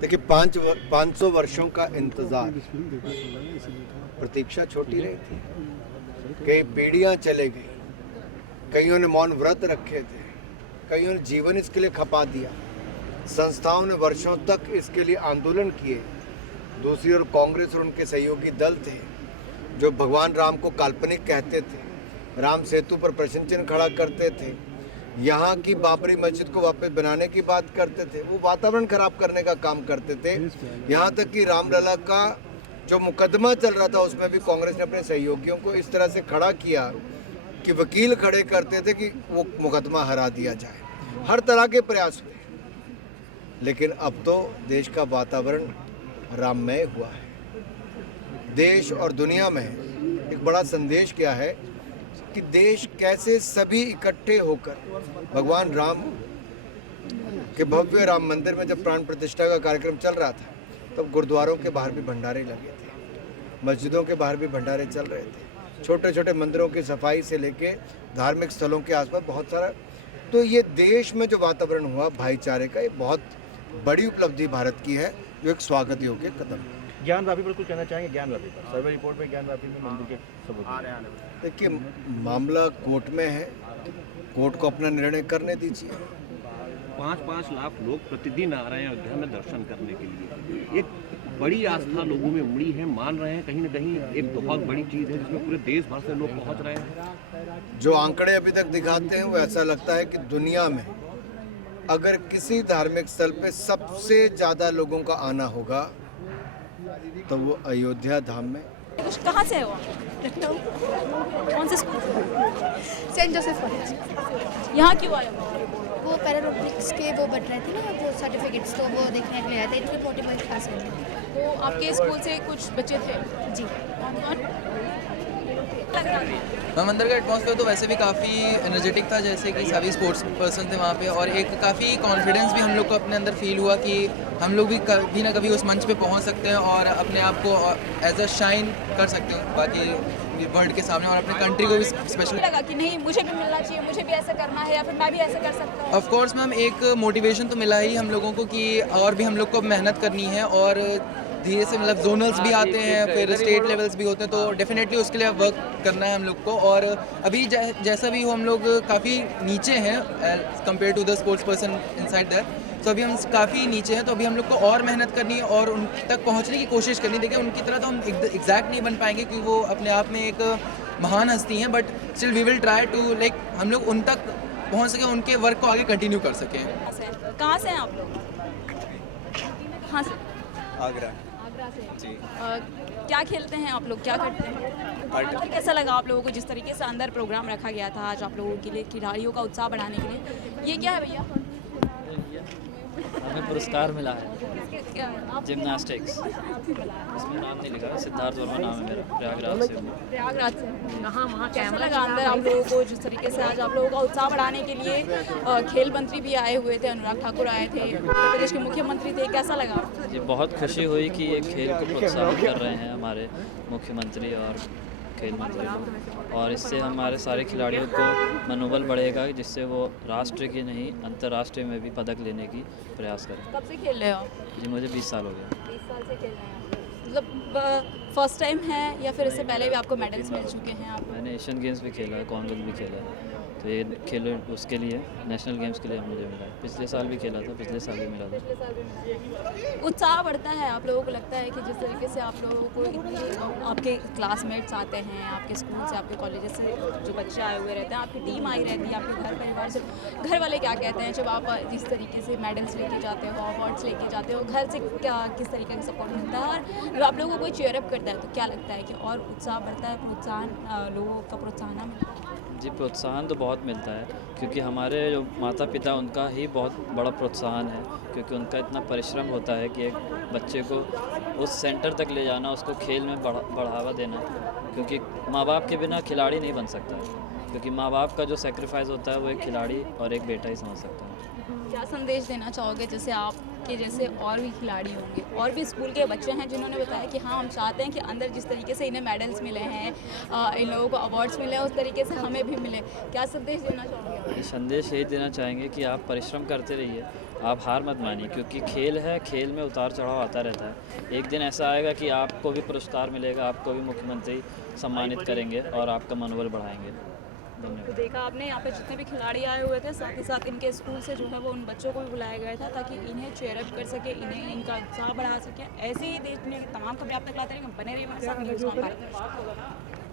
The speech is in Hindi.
देखिए 500 वर्षों का इंतज़ार, प्रतीक्षा छोटी रही थी। कई पीढ़ियाँ चले गई, कईयों ने मौन व्रत रखे थे, कईयों ने जीवन इसके लिए खपा दिया। संस्थाओं ने वर्षों तक इसके लिए आंदोलन किए। दूसरी ओर कांग्रेस और उनके सहयोगी दल थे जो भगवान राम को काल्पनिक कहते थे, राम सेतु पर प्रश्न चिन्ह खड़ा करते थे, यहाँ की बाबरी मस्जिद को वापस बनाने की बात करते थे, वो वातावरण खराब करने का काम करते थे। यहाँ तक कि रामलला का जो मुकदमा चल रहा था उसमें भी कांग्रेस ने अपने सहयोगियों को इस तरह से खड़ा किया कि वकील खड़े करते थे कि वो मुकदमा हरा दिया जाए। हर तरह के प्रयास हुए, लेकिन अब तो देश का वातावरण राममय हुआ है। देश और दुनिया में एक बड़ा संदेश क्या है कि देश कैसे सभी इकट्ठे होकर भगवान राम के भव्य राम मंदिर में जब प्राण प्रतिष्ठा का कार्यक्रम चल रहा था तब गुरुद्वारों के बाहर भी भंडारे लगे थे, मस्जिदों के बाहर भी भंडारे चल रहे थे, छोटे छोटे मंदिरों की सफाई से लेके धार्मिक स्थलों के आसपास बहुत सारा। तो ये देश में जो वातावरण हुआ भाईचारे का, ये बहुत बड़ी उपलब्धि भारत की है, जो एक स्वागत योग्य कदम है। ज्ञानवापी पर कुछ कहना चाहेंगे? ज्ञानवापी पर सर्वे रिपोर्ट में ज्ञानवापी में मंदिर के सबूत आ रहे हैं। देखिए, मामला कोर्ट में है, कोर्ट को अपना निर्णय करने दीजिए। 5-5 लाख लोग प्रतिदिन आ रहे हैं अयोध्या में दर्शन करने के लिए। एक बड़ी आस्था लोगों में उमड़ी है, मान रहे हैं कहीं ना कहीं एक बहुत बड़ी चीज़ है जिसमें पूरे देश भर से लोग पहुंच रहे हैं। जो आंकड़े अभी तक दिखाते हैं वो ऐसा लगता है कि दुनिया में अगर किसी धार्मिक स्थल पे सबसे ज़्यादा लोगों का आना होगा तो वो अयोध्या धाम में। कुछ कहाँ से हो? लखनऊ। कौन से स्कूल? Saint Joseph college. यहाँ क्यों आए हो? वो पैरारोबिक्स के वो बट रहे थे ना, वो सर्टिफिकेट्स, तो वो देखने के लिए आए थे। इनके मोटिवेट क्लास में तो आपके स्कूल से कुछ बच्चे थे? जी। मंदिर का एटमॉस्फेयर तो वैसे भी काफ़ी एनर्जेटिक था, जैसे कि सभी स्पोर्ट्स पर्सन थे वहाँ पे, और एक काफ़ी कॉन्फिडेंस भी हम लोग को अपने अंदर फील हुआ कि हम लोग भी कभी ना कभी उस मंच पे पहुँच सकते हैं और अपने आप को एज अ शाइन कर सकते हैं बाकी वर्ल्ड के सामने, और अपने कंट्री को भी स्पेशल लगा कि नहीं मुझे भी मिलना चाहिए, मुझे भी ऐसा करना है या फिर मैं भी ऐसा कर सकता हूँ। ऑफ कोर्स मैम, एक मोटिवेशन तो मिला ही हम लोगों को कि और भी हम लोग को मेहनत करनी है, और धीरे से मतलब जोनल्स भी आते हैं, फिर स्टेट लेवल्स भी होते हैं, तो डेफिनेटली उसके लिए वर्क करना है हम लोग को। और अभी जैसा भी हो हम लोग काफ़ी नीचे हैं compare to the sports person inside that, तो अभी हम काफ़ी नीचे हैं, तो अभी हम लोग को और मेहनत करनी है और उन तक पहुंचने की कोशिश करनी है। देखिए, उनकी तरह तो हम एग्जैक्ट नहीं बन पाएंगे क्योंकि वो अपने आप में एक महान हस्ती हैं, but still we will try to like हम लोग उन तक पहुंच सकें, उनके वर्क को आगे कंटिन्यू कर सकें। कहाँ से हैं आप लोग? कहाँ से? आगरा। आगरा से जी। क्या खेलते हैं आप लोग, क्या करते हैं? और कैसा लगा आप लोगों को जिस तरीके से अंदर प्रोग्राम रखा गया था आज आप लोगों के लिए, खिलाड़ियों का उत्साह बढ़ाने के लिए? ये क्या है भैया? हमें पुरस्कार मिला है आप जिम्नास्टिक्स, इसमें नाम नहीं लिखा, सिद्धार्थ वर्मा नाम है मेरा, प्रयागराज से हूँ। प्रयागराज से कहाँ वहाँ कैसा लगा अंदर आप लोगों को जिस तरीके से आज आप लोगों का उत्साह बढ़ाने के लिए खेल मंत्री भी आए हुए थे, अनुराग ठाकुर आए थे, उत्तर प्रदेश के मुख्यमंत्री थे, कैसा लगा? जी, बहुत खुशी हुई कि ये खेल को प्रोत्साहित कर रहे हैं हमारे मुख्यमंत्री और खेल मंत्री लोग, और इससे हमारे सारे खिलाड़ियों को मनोबल बढ़ेगा जिससे वो राष्ट्र की नहीं अंतर्राष्ट्रीय में भी पदक लेने की प्रयास करें। कब से खेल रहे हो आप? जी, मुझे 20 साल हो गए। 20 साल से खेल रहे हैं, मतलब फर्स्ट टाइम है या फिर इससे पहले भी आपको मेडल्स मिल चुके हैं? आप मैंने एशियन गेम्स भी खेला है, कॉमनवेल्थ भी खेला है, तो ये खेल उसके लिए नेशनल गेम्स के लिए मुझे मिला है। पिछले साल भी खेला था, पिछले साल भी मिला था। उत्साह बढ़ता है आप लोगों को लगता है कि जिस तरीके से आप लोगों को इतने आपके क्लासमेट्स आते हैं, आपके स्कूल से, आपके कॉलेज से जो बच्चे आए हुए रहते हैं, आपकी टीम आई रहती है, आपके घर परिवार से, घर वाले क्या कहते हैं जब आप जिस तरीके से मेडल्स लेके जाते हो, अवार्ड्स लेके जाते हो, घर से क्या किस तरीके का सपोर्ट मिलता है? और जब आप लोगों को कोई चीयरअप करता है तो क्या लगता है कि और उत्साह बढ़ता है, प्रोत्साहन लोगों का प्रोत्साहन मिलता है? जी, प्रोत्साहन तो बहुत मिलता है क्योंकि हमारे जो माता पिता उनका ही बहुत बड़ा प्रोत्साहन है, क्योंकि उनका इतना परिश्रम होता है कि एक बच्चे को उस सेंटर तक ले जाना, उसको खेल में बढ़ावा देना, क्योंकि माँ बाप के बिना खिलाड़ी नहीं बन सकता है, क्योंकि माँ बाप का जो सेक्रीफाइस होता है वो एक खिलाड़ी और एक बेटा ही समझ सकता है। क्या संदेश देना चाहोगे जैसे आपके जैसे और भी खिलाड़ी होंगे और भी स्कूल के बच्चे हैं जिन्होंने बताया कि हाँ हम चाहते हैं कि अंदर जिस तरीके से इन्हें मेडल्स मिले हैं, इन लोगों को अवार्ड्स मिले हैं, उस तरीके से हमें भी मिले, क्या संदेश देना चाहोगे? संदेश यही देना चाहेंगे कि आप परिश्रम करते रहिए आप हार मत मानिए, क्योंकि खेल है, खेल में उतार चढ़ाव आता रहता है। एक दिन ऐसा आएगा कि आपको भी पुरस्कार मिलेगा, आपको भी मुख्यमंत्री सम्मानित करेंगे और आपका मनोबल बढ़ाएंगे। धन्यवाद। तो देखा आपने यहाँ पे जितने भी खिलाड़ी आए हुए थे, साथ ही साथ इनके स्कूल से जो है वो उन बच्चों को भी बुलाया गया था ताकि इन्हें चेयरअप कर सके, इन्हें इनका उत्साह बढ़ा सके। ऐसे ही देश दुनिया की तमाम खबरें आप तक लाते रहेंगे। बने रहिए हमारे साथ न्यूज़ ऑन भारत।